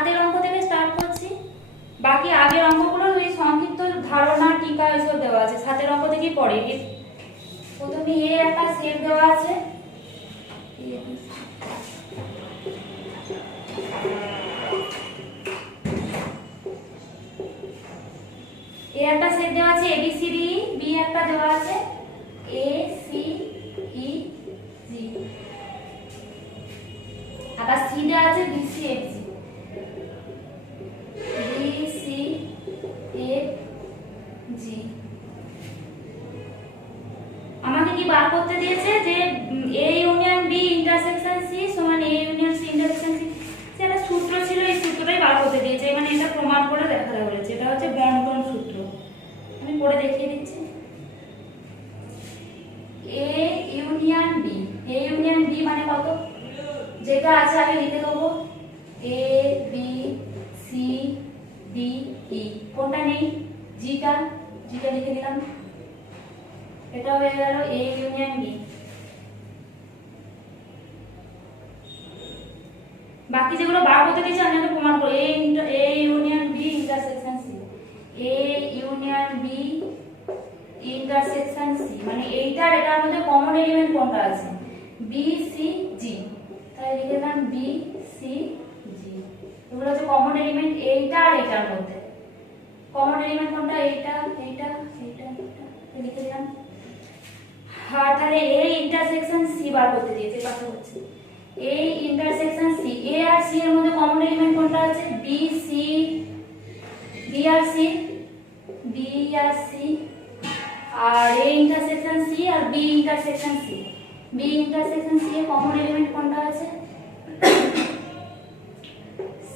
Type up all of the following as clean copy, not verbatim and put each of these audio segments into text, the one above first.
সাতের অঙ্ক থেকে স্টার্ট করছি। বাকি আগের অঙ্কগুলো ওই সংক্ষিপ্ত ধারণা টিকা এসব দেওয়া আছে, সাতের অঙ্ক থেকেই পড়ে। প্রথমে এ একটা সেট দেওয়া আছে, এ একটা সেট দেওয়া আছে এবিসিডি, বি একটা দেওয়া আছে এ সি ই জি, আবার সি দেওয়া আছে B C F G, B C F G. আমাকে কি বার করতে দিয়েছে যে A union B intersection C সমান A union C intersection C, সেটা সূত্র ছিল, এই সূত্রটাই বার করতে দিয়েছে। মানে এটা প্রমাণ করে দেখাতে বলেছে, এটা হচ্ছে বন্টন সূত্র। আমি পড়ে দেখিয়ে দিচ্ছি। A union B, A union B মানে কত, যেটা আছে আমি লিখে দেবো A B C D E, কোনটা নেই জিটা, জিটা লিখে দিলাম। এটা হয়ে গেল এ ইউনিয়ন বি। বাকি যেগুলো বার করতে দিয়েছে আমি একটা প্রমাণ করব। A union B intersection C, A union B intersection C মানে এইটার এটার মধ্যে কমন এলিমেন্ট কোনটা আছে, বি সি জি। তাই লিখে দিলাম বি সি জি, এগুলো হচ্ছে কমন এলিমেন্ট এইটা আর এটার মধ্যে। কমন এলিমেন্ট কোনটা, এইটা এইটা এইটা এইটা, লিখে দিলাম। আর তাহলে এ ইন্টারসেকশন সি বার করতে দিয়েছে, কথা হচ্ছে এ ইন্টারসেকশন সি, এ আর সি এর মধ্যে কমন এলিমেন্ট কোনটা আছে, বি সি, বি আর সি, বি আর সি, আর এ ইন্টারসেকশন সি আর B intersection C, B intersection C এর কমন এলিমেন্ট কোনটা আছে,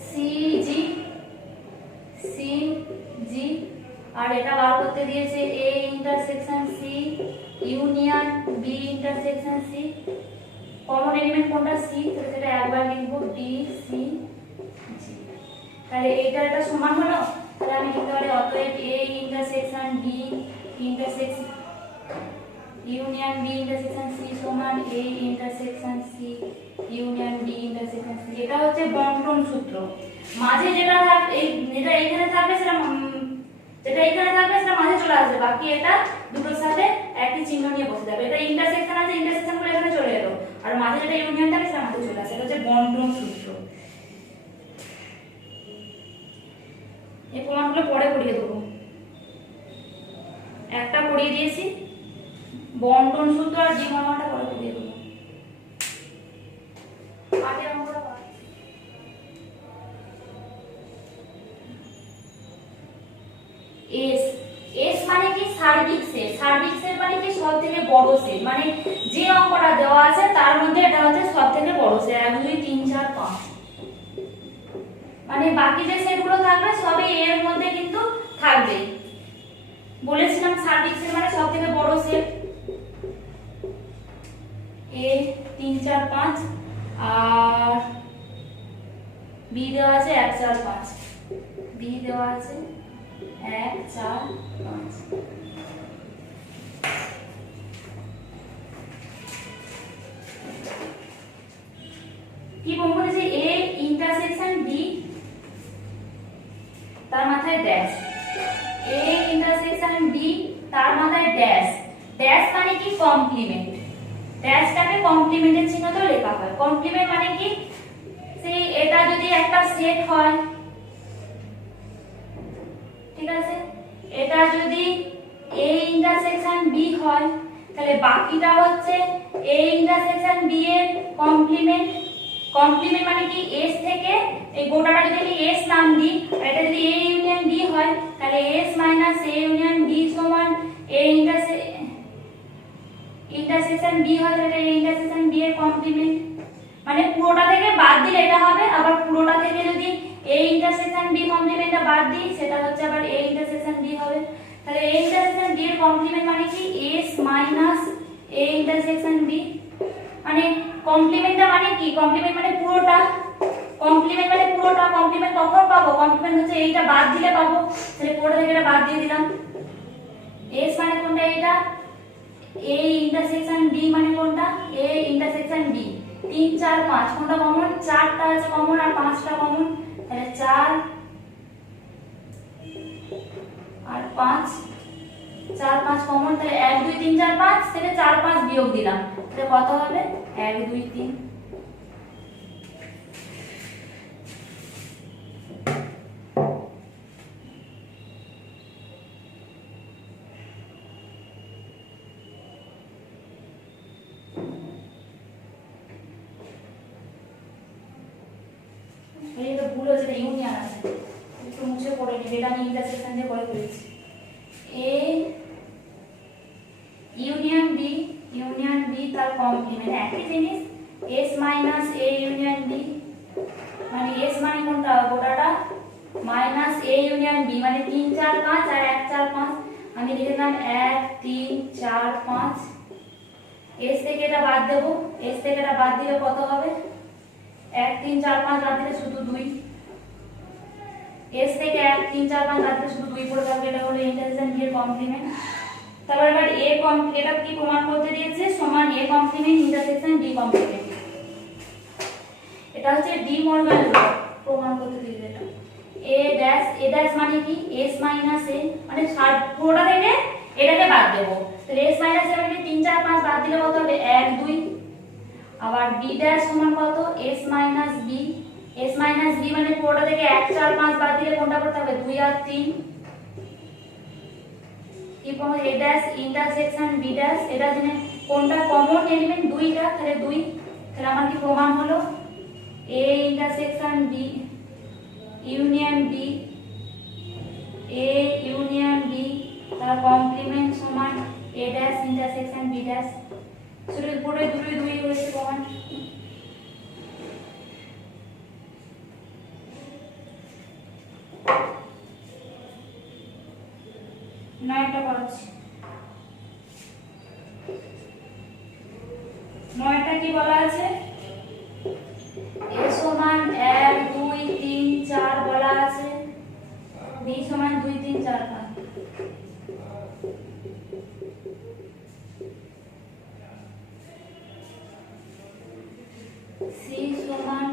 সি জি, সি জি। আর এটা বার করতে দিয়েছে A intersection C union B intersection C, common element কোনটা সি, তাহলে সেটা একবার লিখবো বি সি জি। তাহলে এটা একটা সমান হলো, তাহলে আমি লিখতে পারি অতএব A intersection B intersection union B intersection C সমান A intersection C union B intersection C. এটা হচ্ছে বন্টন সূত্র। মাঝে যেটা থাকবে, এই যেটা এখানে থাকবে সেটা, যেটা এখানে থাকবে সেটা মাঝে চলে আসবে, বাকি এটা দুটোর সাথে একই চিহ্ন নিয়ে বসে যাবে। এটা ইন্টারসেকশন আছে, ইন্টারসেকশন করে এখানে চলে এলো, আর মাঝে যেটা ইউনিয়ন থাকে সেটা মাঝে চলে আসে। এটা হচ্ছে বন্টন সূত্র। এই প্রমাণগুলো পরে পড়িয়ে দেবো, একটা পড়িয়ে দিয়েছি, বন্টন সূত্র আর দ্বিমাত্রাটা পরে পড়িয়ে দেবো। আগের অঙ্কটা এস, এস মানে কি সার্বিক সেট, সার্বিক সেট মানে কি সবথেকে বড় সেট, মানে যে অঙ্কটা দেওয়া আছে তার মধ্যে এটা হচ্ছে সবথেকে বড় সেট, 1 2 3 4 5। মানে বাকি যে সেটগুলো থাকবে সবই এর মধ্যে কিন্তু থাকবে। বলেছিলাম সার্বিক সেট মানে সবথেকে বড় সেট, এ 3 4 5 আর বি দেওয়া আছে 1 4 5, বি দেওয়া আছে 1 4 5। কি বলবো যে এ ইন্টারসেকশন বি তার মাথায় ড্যাশ, এ ইন্টারসেকশন বি তার মাথায় ড্যাশ, ড্যাশ মানে কি কমপ্লিমেন্ট, ড্যাশটাকে কমপ্লিমেন্টের চিহ্ন তো লেখা হয়। কমপ্লিমেন্ট মানে কি, সেই এটা যদি একটা সেট হয়, ঠিক আছে, এটা যদি এ ইন্টারসেকশন বি হয় তাহলে বাকিটা হচ্ছে এ ইন্টারসেকশন বি এর কমপ্লিমেন্ট। কমপ্লিমেন্ট মানে কি, এস থেকে এই গোটাটা যদি আমি এস নাম দিই, আর এটা যদি এ ইউনিয়ন বি হয় তাহলে S minus A union B সমান এ ইন্টারসেকশন বি হয়, তাহলে এ ইন্টারসেকশন বি এর কমপ্লিমেন্ট। মানে পুরোটা থেকে বাদ দিলে এটা হবে, আবার পুরোটা থেকে যদি এ ইন্টারসেকশন বি কমপ্লিমেন্টটা বাদ দিই সেটা হচ্ছে আবার এ ইন্টারসেকশন বি হবে। তাহলে এ ইন্টারসেকশন বি এর কমপ্লিমেন্ট মানে কি, S minus A intersection B. মানে কমপ্লিমেন্টটা মানে কি, কমপ্লিমেন্ট মানে পুরোটা, কমপ্লিমেন্ট মানে পুরোটা। কমপ্লিমেন্ট কখন পাবো, কমপ্লিমেন্ট হচ্ছে এইটা বাদ দিলে পাবো, তাহলে পুরোটা থেকে এটা বাদ দিয়ে দিলাম। এস মানে কোনটা, এইটা এ ইন্টারসেকশন বি মানে কোনটা, এ ইন্টারসেকশন বি 3 4 5 কোনটা কমন, 4টা আছে কমন আর 5টা কমন, তাহলে 4 আর 5, 4 5 কমন, তাহলে 1 2 3 4 5 থেকে 4 5 বিয়োগ দিলাম, তাহলে কত হবে 1 2 3। এটা ভুল হয়েছে, এটা ইউনিয়ন আছে, একটু মুছে পড়ে নিই, এটা আমি ইন্টারসেকশন দিয়ে করে ফেলেছি। এ ইউনিয়ন বি তার কমপ্লিমেন্ট, একই জিনিস, S minus A union B, মানে এস মানে কোনটা গোটাটা, মাইনাস এ ইউনিয়ন বি মানে 3 4 5 আর 1 4 5, আমি লিখলাম 1 3 4 5। এস থেকে এটা বাদ দেব, এস থেকে এটা বাদ দিলে কত হবে, 1 3 4 5 বাদ দিলে শুধু 2, এস থেকে 1 3 4 5 বাদ দিলে শুধু 2 পড়ে থাকবে, এটা হলো ইন্টারসেকশন বি এর কমপ্লিমেন্ট। তারপর এবার এ এটা কি প্রমাণ করতে দিয়েছে, সমান A complement intersection D complement, এটা হচ্ছে ডি মর্গান ল প্রমাণ করতে দিয়েছে। এটা এ ড্যাশ মানে কি, এস মাইনাস এ মানে পুরোটা থেকে এটাকে বাদ দেব, তাহলে এস মাইনাস এ মানে 3 4 5 বাদ দিলে কত হবে 1 2, আবার বি ড্যাশ সমান কত S minus B, S minus B মানে পুরোটা থেকে 1 4 5 বাদ দিলে কোনটা পড়তে হবে 2 আর 3, কি পাবো এ ড্যাশ ইন্টারসেকশন বি ড্যাশ, এটা জেনে কোনটা কমন এলিমেন্ট 2টা, তাহলে 2, তাহলে আমার কি প্রমাণ হলো A intersection B union B, A union B তার কমপ্লিমেন্ট সমান A dash intersection B dash, শুধু পুরো দুটোই 2 হয়েছে প্রমাণ। নয়টা করাচ্ছি, নয়টা কি বলা আছে, এ সমান 1 2 3 4 বলা আছে, বি সমান 2 3 4 5, সি সমান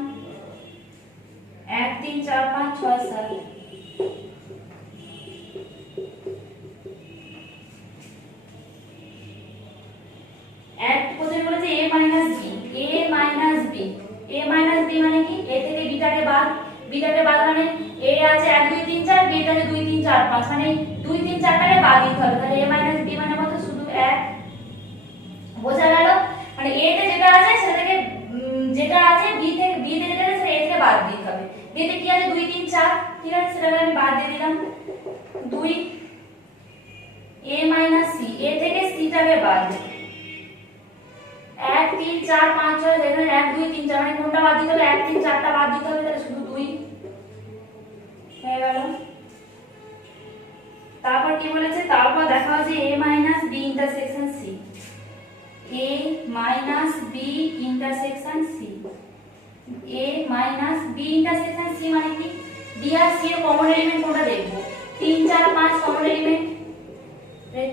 1 3 4 5 6 7, বিটাকে বাদ মানে এ আছে 1 2 3 4, বি আছে 2 3 4 5, মানে 2 3 4টাকে বাদ দিতে হবে, তাহলে a মাইনাস b মানে কত শুধু 1, বোঝা গেল, মানে a তে যেটা আছে সেটা থেকে যেটা আছে b থেকে যেটা আছে সেটা a থেকে বাদ দিতে হবে, b তে কি আছে 2 3 4, ঠিক আছে সেটাকে আমি বাদ দিয়ে দিলাম 2, a মাইনাস c, a থেকে c টাকে বাদ 1 3 4 5 6, এখানে 1 2 3 4 মানে কোনটা বাদ দিতে হবে 1 3 4টা বাদ দিতে হবে, তাহলে শুধু 2 হয়ে গেল। তারপর কি বলেছে, তারপর দেখা হচ্ছে a minus b intersection c, a minus b intersection c, a minus b intersection c মানে কি, b আর c এর কমন এলিমেন্ট কোনটা দেখব, 3 4 5 কমন এলিমেন্ট,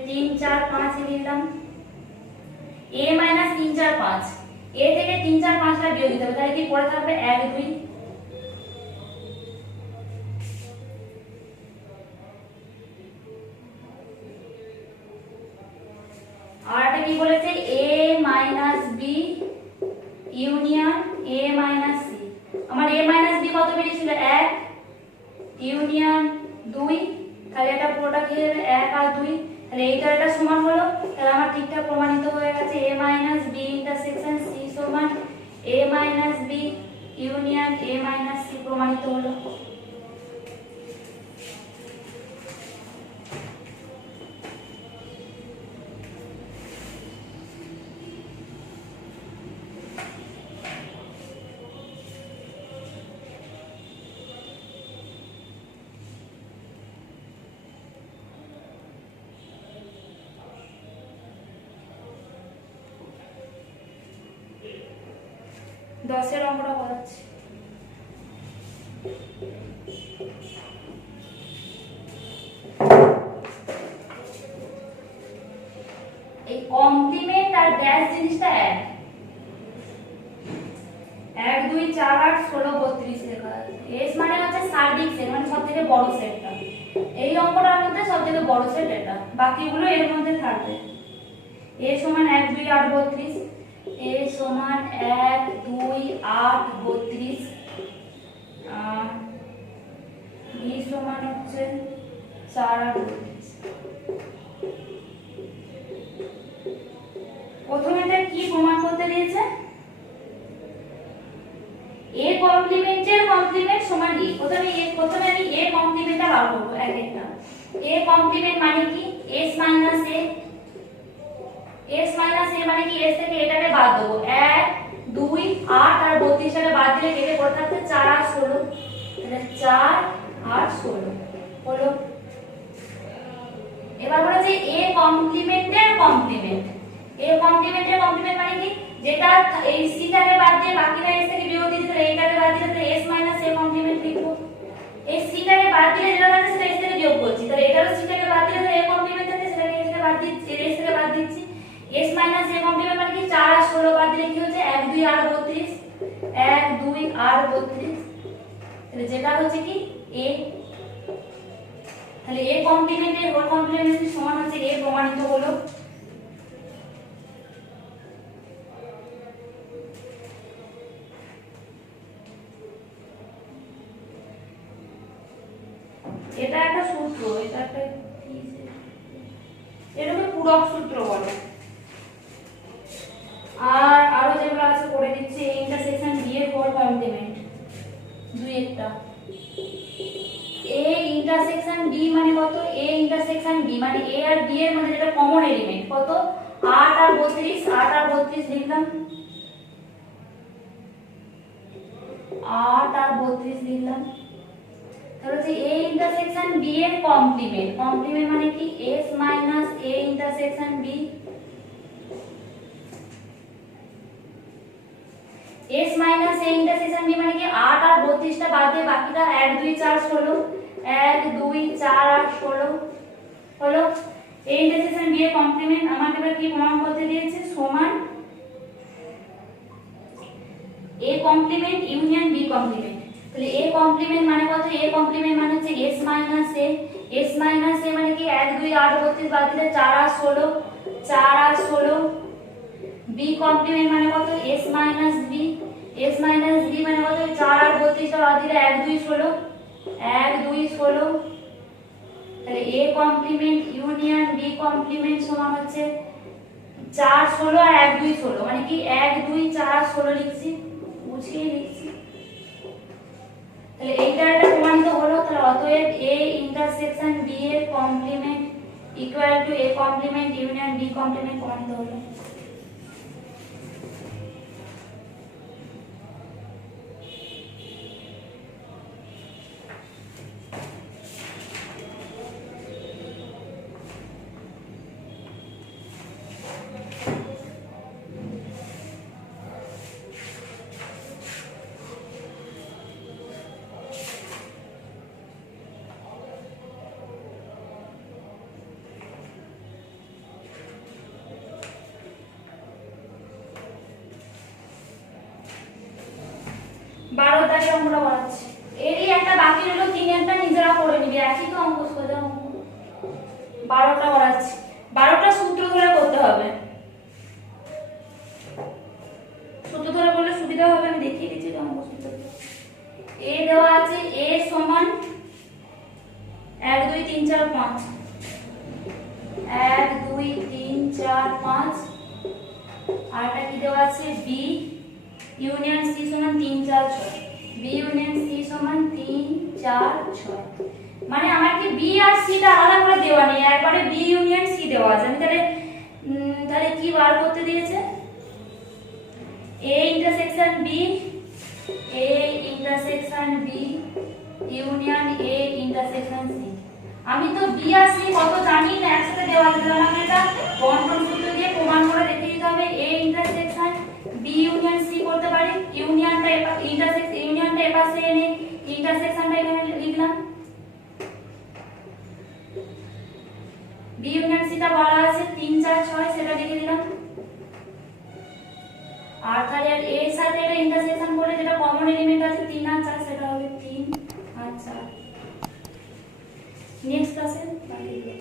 3 4 5 নিলাম, a মাইনাস 3 4 5, a থেকে 3 4 5টা বিয়োগ দিতে হবে, তাহলে কি পড়ে থাকবে 1 2, আর এটা কি বলেছে a minus b union a minus c, আমার a মাইনাস b কত বেরিয়েছিল 1 ইউনিয়ন 2, তাহলে এটা পুরোটা কি হবে 1 আর 2, তাহলে এটা সমান হলো, তাহলে আমার ঠিকঠাক প্রমাণিত হয়ে গেছে a minus b intersection c সমান a minus b union a minus c প্রমাণিত হলো। দশের অঙ্কটা করাচ্ছি, এই কমপ্লিমেন্ট আর ড্যাশ জিনিসটা এক 1 2 4 8 16 32 লেখা আছে। এস মানে হচ্ছে সার্বিক সেট, মানে সবথেকে বড় সেটটা। এই অঙ্কটার মধ্যে সবথেকে বড় সেট এটা, বাকিগুলো এর মধ্যে থাকবে। এ সমান 1 2 8 32, এ সমান 1 2 8 32, বি সমান হচ্ছে 4 8 32। প্রথমে এটা কি প্রমাণ করতে দিয়েছে? a কমপ্লিমেন্টের কমপ্লিমেন্ট সমান a। প্রথমে আমি a কমপ্লিমেন্টটা বার করব এক একটা। a কমপ্লিমেন্ট মানে কি? s a, s a মানে কি? s থেকে এটাকে বাদ দেবো, 1 2 8 আর 32 টাকে বাদ দিলে কেটে পড়ে থাকবে 4 আর 16, তাহলে 4 আর 16 হলো। এবার হলো যে a কমপ্লিমেন্টের কমপ্লিমেন্ট। a কমপ্লিমেন্টের কমপ্লিমেন্ট মানে কি? যেটা এই c টাকে বাদ দিয়ে বাকিটা s থেকে বিয়োগ দিতে, তাহলে এইটাকে বাদ দিলে তাহলে s a কমপ্লিমেন্ট লিখবো। এই c টাকে বাদ দিলে যেটা থাকে সেটা s থেকে বিয়োগ করছি, তাহলে এটারও c টাকে বাদ দিলে তাহলে a কমপ্লিমেন্ট থাকে, সেটাকে s থেকে বাদ দিচ্ছি, s থেকে বাদ দিচ্ছি। s a কমপ্লিমেন্ট মানে কি? 4 আর 16 বাদ দিলে কি হচ্ছে? 1 2 8 32, 1 2 8 32, তাহলে যেটা হচ্ছে কি a। তাহলে a কমপ্লিমেন্টের হোল কমপ্লিমেন্ট সমান হচ্ছে a প্রমাণিত হলো। এটা একটা সূত্র, এটা একটা কি এটাকে পূরক সূত্র বলে। আর আরো যেগুলো আছে করে দিচ্ছি, a ইন্টারসেকশন b এর হোল কমপ্লিমেন্ট দুই একটা। a ইন্টারসেকশন b মানে কত? a ইন্টারসেকশন b মানে a আর b এর মধ্যে যেটা কমন এলিমেন্ট কত? 8 আর 32, 8 আর 32 লিখলাম, 8 আর 32 লিখলাম। তাহলে হচ্ছে a ইন্টারসেকশন b এর কমপ্লিমেন্ট, কমপ্লিমেন্ট মানে কি? s a intersection b, s a intersection b মানে কি? 8 আর 32 টা বাদ দিয়ে বাকিটা 1 2 4 16, 1 2 4 আর 16 হলো। a ইন্টারসেকশন b এর কমপ্লিমেন্ট আমাকে এবার কি প্রমাণ করতে দিয়েছে? সমান a complement union b complement. তাহলে a কমপ্লিমেন্ট মানে কত? a কমপ্লিমেন্ট মানে হচ্ছে s a, s a মানে কি? 1 2 8 32 বাদ দিলে 4 আর 16, 4 আর 16। b কমপ্লিমেন্ট মানে কত? s b, s b মানে কত? 4 আর 32 টা বাদ দিলে 1 2 16, 1 2 16। তাহলে a complement union b complement সমান হচ্ছে 4 16 আর 1 2 16, মানে কি 1 2 4 আর 16 লিখছি, বুঝিয়ে লিখছি। তাহলে এইটা একটা প্রমাণিত হলো। তাহলে অতএব a ইন্টারসেকশন b এর complement equal to a complement union b complement প্রমাণিত হলো। বারো দাগে আমরা বাড়াচ্ছি, এরই একটা বাকি রইল, তিনেরটা নিজেরা করে নিবি, একই তো অঙ্ক সোজা অঙ্ক। 12টা বাড়াচ্ছি, 12টা সূত্র ধরে করতে হবে, সূত্র ধরে করলে সুবিধা হবে, আমি দেখিয়ে দিচ্ছি অঙ্ক সূত্র। a দেওয়া আছে a সমান 1 2 3 4 5, 1 2 3 4 5, আর এটা কি দেওয়া আছে? b ইউনিয়ন c সমান 3 4 6, b ইউনিয়ন c সমান 3 4 6। মানে আমার কি b আর c টা আলাদা করে দেওয়া নেই, একবারে b ইউনিয়ন c দেওয়া আছে। আমি তাহলে কি বার করতে দিয়েছে? a intersection b, a intersection b union a intersection c। আমি তো b আর c কত জানি না, একসাথে দেওয়া আছে, তাহলে আমাকে এটা বন্টন সূত্র দিয়ে প্রমাণ করে দেখিয়ে দিতে হবে। a intersection b union c করতে পারি, ইউনিয়নটা ইউনিয়নটা এপাশে এনে ইন্টারসেকশনটা এখানে লিখলাম। b ইউনিয়ন c টা বলা আছে 3 4 6, সেটা লিখে দিলাম। আর তাহলে এর সাথে এটা ইন্টারসেকশন করে যেটা কমন এলিমেন্ট আছে 3 আর 4 সেটা হবে 3 আর 4। নেক্সট ক্লাসে বাকিগুলো